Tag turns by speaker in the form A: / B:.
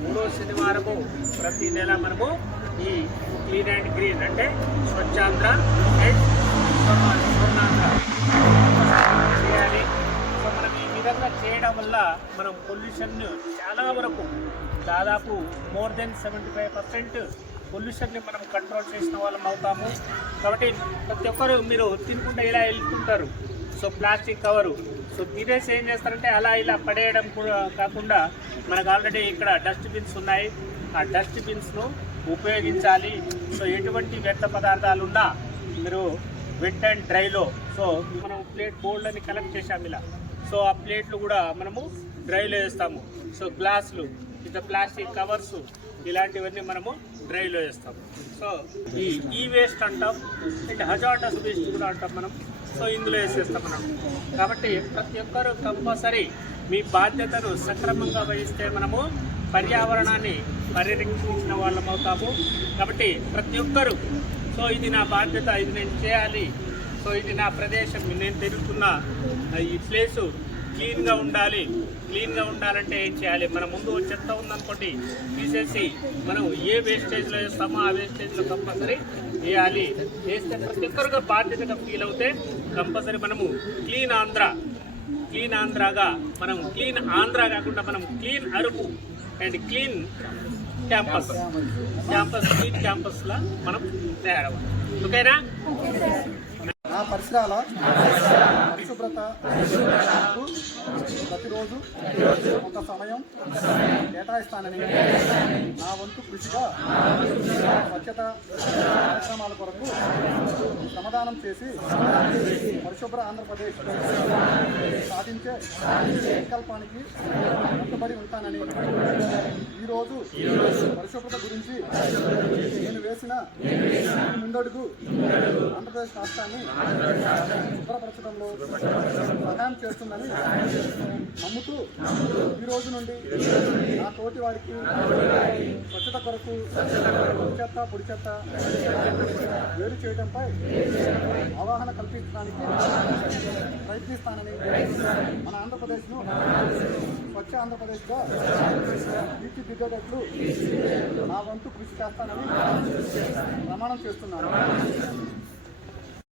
A: మూడో శనివారము ప్రతి నెల మనము ఈ క్లీన్ అండ్ గ్రీన్ అంటే స్వచ్ఛాంధ్ర అండ్ స్వర్ణ- స్వర్ణాంధ్ర. చేయాలి. సో మనం ఈ విధంగా చేయడం వల్ల మనం పొల్యూషన్ చాలా వరకు దాదాపు more than seventy five percent పొల్యూషన్ని మనం కంట్రోల్ చేసిన వాళ్ళం అవుతాము. కాబట్టి ప్రతి ఒక్కరు మీరు తినకుండా ఇలా వెళ్తుంటారు. సో ప్లాస్టిక్ కవరు సో తినేసి ఏం చేస్తారంటే అలా ఇలా పడేయడం కూడా కాకుండా మనకు ఆల్రెడీ ఇక్కడ డస్ట్బిన్స్ ఉన్నాయి. ఆ డస్ట్బిన్స్ను ఉపయోగించాలి. సో ఎటువంటి వ్యర్థ పదార్థాలున్నా మీరు వెట్ అండ్ డ్రైలో సో మనం ప్లేట్ బోల్డ్ అని కలెక్ట్ చేసాము ఇలా. సో ఆ ప్లేట్లు కూడా మనము డ్రైలో వేస్తాము. సో గ్లాసులు ఇంకా ప్లాస్టిక్ కవర్స్ ఇలాంటివన్నీ మనము డ్రైలో వేస్తాం సో ఈ ఈ వేస్ట్ అంటాం అండ్ హజార్డస్ వేస్ట్ కూడా అంటాం మనం. సో ఇందులో వేసేస్తాం మనం. కాబట్టి ప్రతి ఒక్కరు కంపల్సరీ మీ బాధ్యతను సక్రమంగా వహిస్తే మనము పర్యావరణాన్ని పరిరక్షించిన వాళ్ళం అవుతాము. కాబట్టి ప్రతి ఒక్కరు సో ఇది నా బాధ్యత ఇది నేను చేయాలి. సో ఇది నా ప్రదేశం నేను తిరుగుతున్న ఈ ప్లేసు క్లీన్గా ఉండాలి. క్లీన్గా ఉండాలంటే ఏం చేయాలి? మన ముందు చెత్త ఉందనుకోండి తీసేసి మనం ఏ వేస్టేజ్లో వేస్తామో ఆ వేస్టేజ్లో కంపల్సరీ వేయాలి. వేస్తే ప్రతి ఒక్కరుగా బాధ్యతగా ఫీల్ అవుతే కంపల్సరీ మనము క్లీన్ ఆంధ్ర క్లీన్ ఆంధ్రాగా మనం క్లీన్ ఆంధ్ర కాకుండా మనం క్లీన్ అరుపు and clean campus campus clean క్యాంపస్లో మనం తయారవ్వాలి ఓకేనా
B: నా పరిసరాల పరిశుభ్రత ప్రతిరోజు ఒక సమయం కేటాయిస్తానని నా వంతు కృషిగా స్వచ్ఛత కార్యక్రమాల కొరకు శ్రమదానం చేసి పరిశుభ్ర ఆంధ్రప్రదేశ్ సాధించే సంకల్పానికి కట్టుబడి ఉంటానని ఈరోజు పరిశుభ్రత గురించి నేను వేసిన ముందడుగు ఆంధ్రప్రదేశ్ రాష్ట్రాన్ని శుభ్రపరచడంలో సహాయం చేస్తుందని నమ్ముతూ ఈ రోజు నుండి నా తోటి వారికి స్వచ్ఛత కొరకు చెత్త పొడి చెత్త వేరు చేయడంపై అవగాహన కల్పించడానికి ప్రయత్నిస్తానని మన ఆంధ్రప్రదేశ్ను స్వచ్ఛ ఆంధ్రప్రదేశ్గా తీర్చిదిద్దేటట్లు నా వంతు కృషి చేస్తానని ప్రమాణం చేస్తున్నాను.